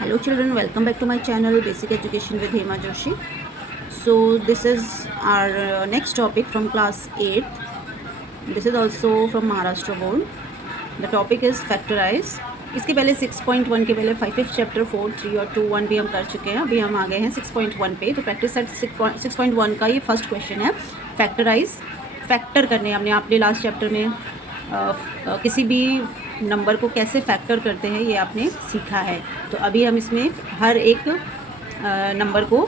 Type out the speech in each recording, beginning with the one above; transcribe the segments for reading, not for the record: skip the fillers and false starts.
Hello children, welcome back to my channel Basic Education with Hema Joshi. So this is our next topic from class 8th. This is also from Maharashtra board. The topic is factorize. इसके पहले 6.1 के पहले 5th chapter 4, 3 और 2, 1 भी हम कर चुके हैं. अभी हम आ गए हैं 6.1 पे. तो प्रैक्टिस सेट 6.1 का ये फर्स्ट क्वेश्चन है. फैक्टराइज फैक्टर करने हमने आपने लास्ट चैप्टर में किसी भी नंबर को कैसे फैक्टर करते हैं ये आपने सीखा है. तो अभी हम इसमें हर एक नंबर को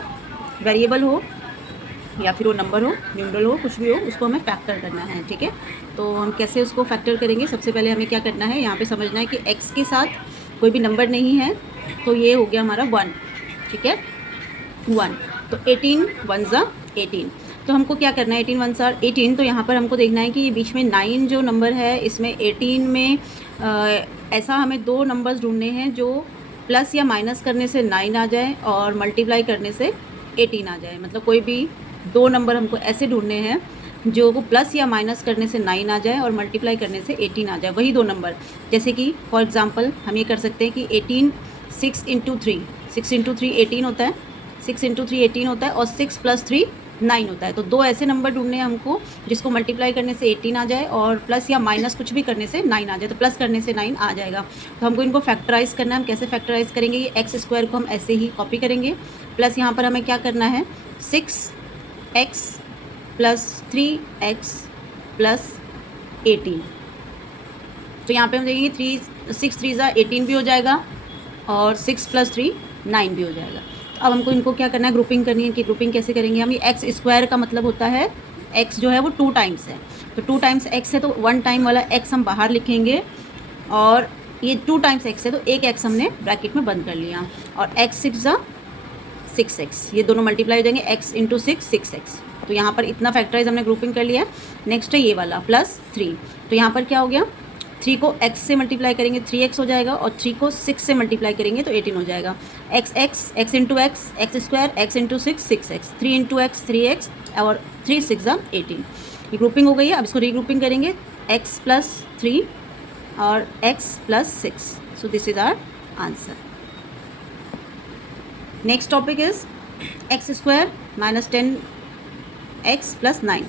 वेरिएबल हो या फिर वो नंबर हो, न्यूमरल हो, कुछ भी हो, उसको हमें फैक्टर करना है. ठीक है, तो हम कैसे उसको फैक्टर करेंगे. सबसे पहले हमें क्या करना है, यहाँ पे समझना है कि x के साथ कोई भी नंबर नहीं है, तो ये हो गया हमारा 1. ठीक है, 1. तो 18 1 ज़ा 18. तो हमको क्या करना है, 18 1 ज़ा 18. तो यहाँ पर हमको देखना है कि ये बीच में 9 जो नंबर है, इसमें 18 में ऐसा हमें दो नंबर्स ढूंढने हैं जो प्लस या माइनस करने से 9 आ जाए और मल्टीप्लाई करने से 18 आ जाए. मतलब कोई भी दो नंबर हमको ऐसे ढूंढने हैं जो को प्लस या माइनस करने से 9 आ जाए और मल्टीप्लाई करने से 18 आ जाए. वही दो नंबर, जैसे कि फॉर एग्जांपल हम ये कर सकते हैं कि 18 6 इंटू 3 6 इंटू 3 18 होता है, 6 इंटू 3 18 होता है और 6 प्लस 3 9 होता है. तो दो ऐसे नंबर ढूंढने हैं हमको जिसको मल्टीप्लाई करने से 18 आ जाए और प्लस या माइनस कुछ भी करने से 9 आ जाए. तो प्लस करने से 9 आ जाएगा. तो हमको इनको फैक्टराइज करना है. हम कैसे फैक्टराइज करेंगे, ये एक्स स्क्वायर को हम ऐसे ही कॉपी करेंगे. प्लस यहाँ पर हमें क्या करना है, 6x प्लस 3x प्लस 18. तो यहाँ पे हम देखेंगे 6 3 ज़ा 18 भी हो जाएगा और 6 प्लस 3 9 भी हो जाएगा. तो अब हमको इनको क्या करना है, ग्रुपिंग करनी है. कि ग्रुपिंग कैसे करेंगे हम, ये एक्स स्क्वायर का मतलब होता है x जो है वो 2 टाइम्स है. तो 2 टाइम्स x है तो 1 टाइम वाला x हम बाहर लिखेंगे और ये 2 टाइम्स x है तो एक x हमने ब्रैकेट में बंद कर लिया. और x 6 ज़ा 6x, ये दोनों मल्टीप्लाई हो जाएंगे. x into 6 6x. तो यहाँ पर इतना फैक्टराइज हमने ग्रुपिंग कर लिया. नेक्स्ट है ये वाला प्लस 3. तो यहाँ पर क्या हो गया, 3 को x से मल्टीप्लाई करेंगे 3x हो जाएगा और 3 को 6 से मल्टीप्लाई करेंगे तो 18 हो जाएगा. x into x square, x into 6 6x, 3 into x 3x और 3 6 ज़ा 18. ये ग्रुपिंग हो गई है. अब इसको रीग्रुपिंग करेंगे, x प्लस 3 और x plus 6. So this is our answer. Next topic is x square minus 10x plus 9.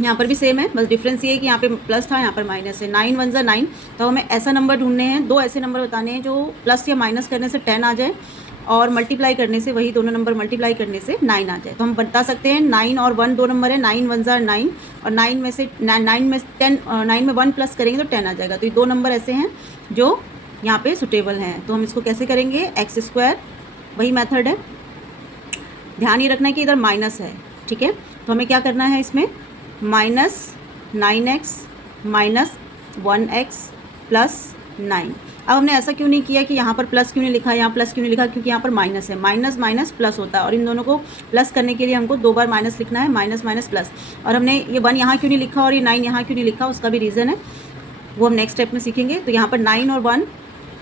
यहाँ पर भी सेम है, बस डिफरेंस ये है कि यहाँ पे प्लस था, यहाँ पर माइनस है. 9 1 ज़ा 9. तो हमें ऐसा नंबर ढूंढने हैं, दो ऐसे नंबर बताने हैं जो प्लस या माइनस करने से 10 आ जाए और मल्टीप्लाई करने से वही दोनों नंबर मल्टीप्लाई करने से 9 आ जाए. तो हम बता सकते हैं 9 और 1 दो नंबर है. 9 1 ज़ा 9 और 9 में से 9 में 10 9 में 1 प्लस करेंगे तो 10 आ जाएगा. तो ये दो नंबर ऐसे हैं जो यहाँ पे सुटेबल हैं. तो हम इसको कैसे करेंगे, एक्स स्क्वायर वही मेथड है. ध्यान ये रखना है कि इधर माइनस है. ठीक है, तो हमें क्या करना है, इसमें minus 9x minus 1x plus 9. अब हमने ऐसा क्यों नहीं किया कि यहाँ पर प्लस क्यों नहीं लिखा, यहाँ प्लस क्यों नहीं लिखा, क्योंकि यहाँ पर माइनस है. माइनस माइनस प्लस होता है और इन दोनों को प्लस करने के लिए हमको दो बार माइनस लिखना है, माइनस माइनस प्लस. और हमने ये 1 यहाँ क्यों नहीं लिखा और ये 9 यहाँ क्यों नहीं लिखा, उसका भी रीज़न है, वो हम नेक्स्ट स्टेप में सीखेंगे. तो यहाँ पर 9 और 1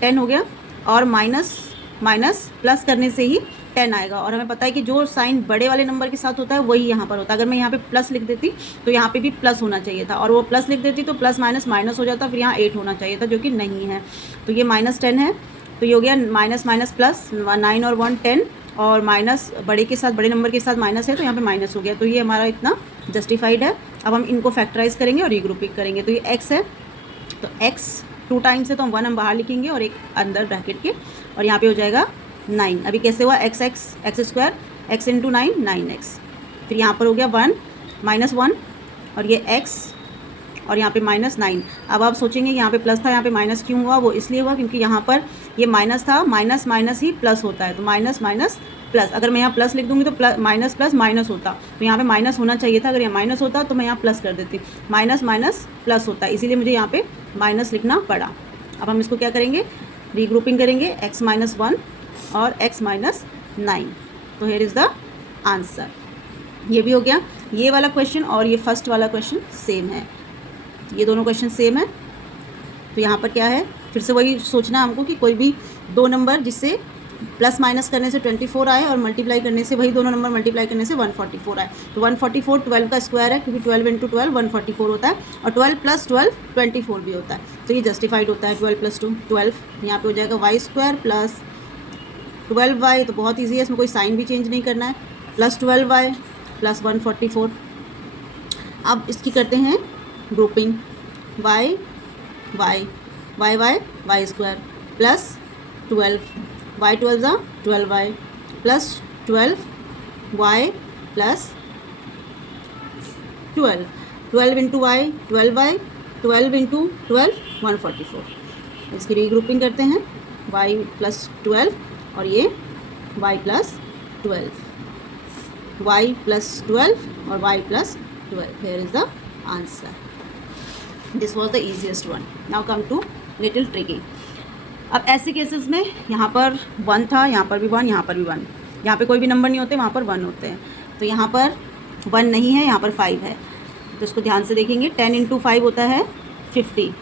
10 हो गया और माइनस माइनस प्लस करने से ही 10 आएगा. और हमें पता है कि जो साइन बड़े वाले नंबर के साथ होता है वही यहाँ पर होता है. अगर मैं यहाँ पे प्लस लिख देती तो यहाँ पे भी प्लस होना चाहिए था और वो प्लस लिख देती तो प्लस माइनस माइनस हो जाता, फिर यहाँ 8 होना चाहिए था जो कि नहीं है. तो ये माइनस 10 है. तो ये हो गया माइनस माइनस प्लस, 9 और 1 10 और माइनस बड़े के साथ बड़े नंबर के साथ माइनस है तो यहाँ पर माइनस हो गया. तो ये हमारा इतना जस्टिफाइड है. अब हम इनको फैक्टराइज करेंगे और रीग्रुपिंग करेंगे. तो ये एक्स है, तो एक्स 2 टाइम्स है तो हम 1 हम बाहर लिखेंगे और एक अंदर ब्रैकेट के और यहाँ पे हो जाएगा 9. अभी कैसे हुआ, x square x into 9 9x. फिर यहाँ पर हो गया 1 माइनस 1 और ये x और यहाँ पे माइनस 9. अब आप सोचेंगे यहाँ पे प्लस था यहाँ पे माइनस क्यों हुआ, वो इसलिए हुआ क्योंकि यहाँ पर ये माइनस था, माइनस माइनस ही प्लस होता है. तो माइनस माइनस प्लस, अगर मैं यहाँ प्लस लिख दूँगी तो प्लस माइनस प्लस माइनस होता, तो यहाँ पे माइनस होना चाहिए था. अगर यहाँ माइनस होता तो मैं यहाँ प्लस कर देती. माइनस माइनस प्लस होता है, इसीलिए मुझे यहाँ पे माइनस लिखना पड़ा. अब हम इसको क्या करेंगे, रीग्रुपिंग करेंगे, x माइनस 1 और x माइनस 9. तो हियर इज़ द आंसर. ये भी हो गया. ये वाला क्वेश्चन और ये फर्स्ट वाला क्वेश्चन सेम है, ये दोनों क्वेश्चन सेम है. तो यहाँ पर क्या है, फिर से वही सोचना हमको कि कोई भी दो नंबर जिससे प्लस माइनस करने से 24 आए और मल्टीप्लाई करने से वही दोनों नंबर मल्टीप्लाई करने से 144 आए. तो 144 12 का स्क्वायर है क्योंकि 12 इंटू 12 144 होता है और 12 प्लस 12 24 भी होता है. तो ये जस्टिफाइड होता है. 12 प्लस 2 12. यहाँ पे हो जाएगा y स्क्वायर प्लस 12y तो बहुत ईजी है, इसमें कोई साइन भी चेंज नहीं करना है, प्लस 12y प्लस 144। अब इसकी करते हैं grouping, y y y y y square plus 12 y 12 ज़ा 12y plus 12y plus 12 into y 12y 12 into 12 144। इसकी रीग्रुपिंग करते हैं y प्लस 12 और ये y प्लस 12, y प्लस 12 और y plus 12। Here is the answer. This was the easiest one. Now come to little tricky. अब ऐसे cases में यहाँ पर 1 था, यहाँ पर भी 1, यहाँ पर भी 1, यहाँ पे कोई भी नंबर नहीं होते, वहाँ पर 1 होते हैं। तो यहाँ पर 1 नहीं है, यहाँ पर 5 है, तो इसको ध्यान से देखेंगे। 10 इंटू 5 होता है 50,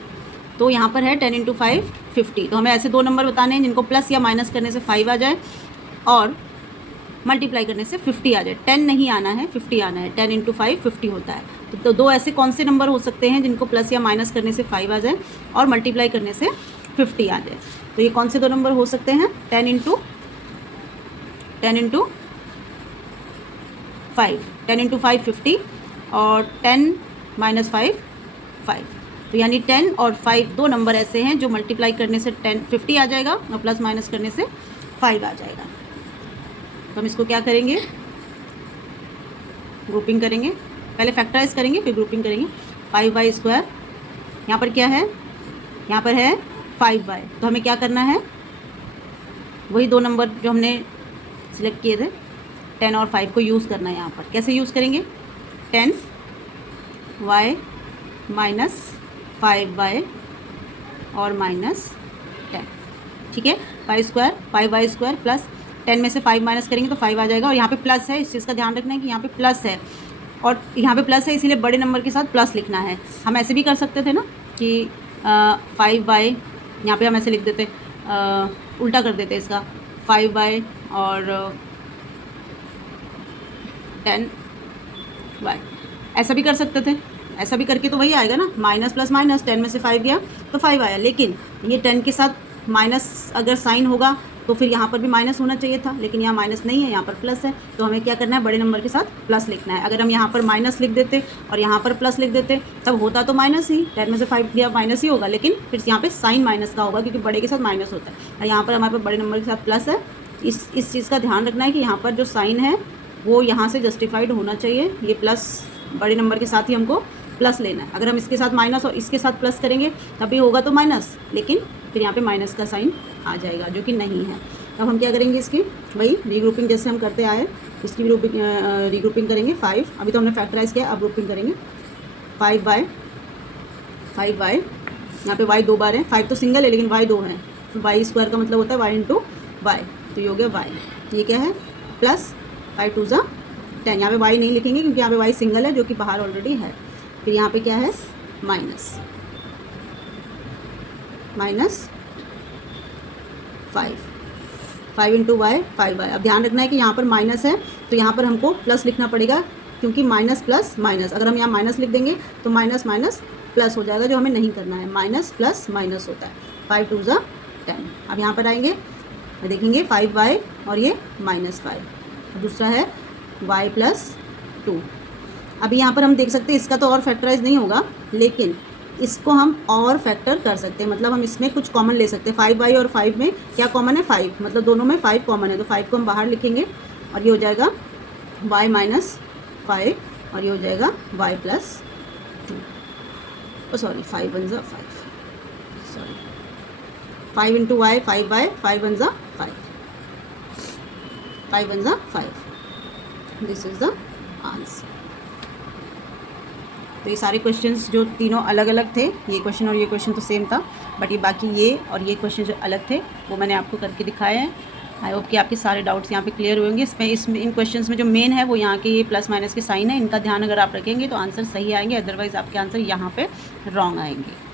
तो यहाँ पर है 10 इंटू 5 50। तो हमें ऐसे दो नंबर बताने हैं जिनको प्लस या माइनस करने से 5 आ जाए और मल्टीप्लाई करने से 50 आ जाए। 10 नहीं आना है, 50 आना है। 10 इंटू 5 50 होता है। तो दो ऐसे कौन से नंबर हो सकते हैं जिनको प्लस या माइनस करने से 5 आ जाए और मल्टीप्लाई करने से 50 आ जाए? तो ये कौन से दो नंबर हो सकते हैं? 10 इंटू 5, 10 इंटू 5 50 और 10 माइनस 5 5। तो यानी 10 और 5 दो नंबर ऐसे हैं जो मल्टीप्लाई करने से 50 आ जाएगा और प्लस माइनस करने से 5 आ जाएगा। तो हम इसको क्या करेंगे? ग्रुपिंग करेंगे। पहले फैक्टराइज करेंगे फिर ग्रुपिंग करेंगे। 5y स्क्वायर, यहाँ पर क्या है? यहाँ पर है 5y। तो हमें क्या करना है? वही दो नंबर जो हमने सिलेक्ट किए थे, 10 और 5 को यूज़ करना है यहाँ पर। कैसे यूज़ करेंगे? 10y माइनस 5y और माइनस 10, ठीक है। 5 स्क्वायर 5y स्क्वायर प्लस 10 में से 5 माइनस करेंगे तो 5 आ जाएगा। और यहाँ पे प्लस है, इस चीज़ का ध्यान रखना है कि यहाँ पे प्लस है और यहाँ पे प्लस है, इसीलिए बड़े नंबर के साथ प्लस लिखना है। हम ऐसे भी कर सकते थे ना कि 5y, यहाँ पे हम ऐसे लिख देते, उल्टा कर देते इसका, 5y और 10y, ऐसा भी कर सकते थे। ऐसा भी करके तो वही आएगा ना, माइनस प्लस माइनस, 10 में से 5 गया तो 5 आया। लेकिन ये 10 के साथ माइनस अगर साइन होगा तो फिर यहाँ पर भी माइनस होना चाहिए था, लेकिन यहाँ माइनस नहीं है, यहाँ पर प्लस है। तो हमें क्या करना है? बड़े नंबर के साथ प्लस लिखना है। अगर हम यहाँ पर माइनस लिख देते और यहाँ पर प्लस लिख देते तब होता तो माइनस ही, 10 में से 5 गया माइनस ही होगा, लेकिन फिर यहाँ पे साइन माइनस का होगा क्योंकि बड़े के साथ माइनस होता है। और यहाँ पर हमारे पास बड़े नंबर के साथ प्लस है। इस चीज़ का ध्यान रखना है कि यहाँ पर जो साइन है वो यहाँ से जस्टिफाइड होना चाहिए। ये प्लस बड़े नंबर के साथ ही हमको प्लस लेना है। अगर हम इसके साथ माइनस और इसके साथ प्लस करेंगे तभी होगा तो माइनस, लेकिन फिर यहाँ पे माइनस का साइन आ जाएगा जो कि नहीं है। अब हम क्या करेंगे? इसकी वही रीग्रुपिंग जैसे हम करते आए, इसकी भी रीग्रुपिंग करेंगे। 5 अभी तो हमने फैक्टराइज किया, अब ग्रुपिंग करेंगे। 5y, यहाँ पे y 2 बार है, 5 तो सिंगल है लेकिन y 2 है, तो y स्क्वायर का मतलब होता है y इंटू y, तो ये हो गया y। ये क्या है? प्लस 5 2 ज़ा 10। यहाँ पे y नहीं लिखेंगे क्योंकि यहाँ पे y सिंगल है जो कि बाहर ऑलरेडी है। फिर यहाँ पे क्या है? Minus 5 into y 5y। अब ध्यान रखना है कि यहाँ पर माइनस है तो यहाँ पर हमको प्लस लिखना पड़ेगा क्योंकि माइनस प्लस माइनस, अगर हम यहाँ माइनस लिख देंगे तो माइनस माइनस प्लस हो जाएगा, जो हमें नहीं करना है। माइनस प्लस माइनस होता है। 5 2 ज़ा 10। अब यहाँ पर आएंगे, देखेंगे 5y और ये -5। दूसरा है y प्लस 2। अभी यहाँ पर हम देख सकते हैं इसका तो और फैक्टराइज नहीं होगा, लेकिन इसको हम और फैक्टर कर सकते हैं। मतलब हम इसमें कुछ कॉमन ले सकते हैं। 5y और 5 में क्या कॉमन है? 5, मतलब दोनों में 5 कॉमन है, तो 5 को हम बाहर लिखेंगे और ये हो जाएगा y माइनस 5 और ये हो जाएगा y प्लस 2। सॉरी 5 1 ज़ा 5, सॉरी 5 इंटू y 5y, 5 1 ज़ा 5, 5 1 ज़ा 5। This is the answer. तो ये सारे क्वेश्चंस जो तीनों अलग अलग थे, ये क्वेश्चन और ये क्वेश्चन तो सेम था, बट ये बाकी ये और ये क्वेश्चन जो अलग थे वो मैंने आपको करके दिखाए हैं। आई होप कि आपके सारे डाउट्स यहाँ पे क्लियर होंगे। इसमें इन क्वेश्चंस में जो मेन है वो यहाँ के ये प्लस माइनस के साइन है, इनका ध्यान अगर आप रखेंगे तो आंसर सही आएंगे, अदरवाइज़ आपके आंसर यहाँ पे रॉन्ग आएंगे।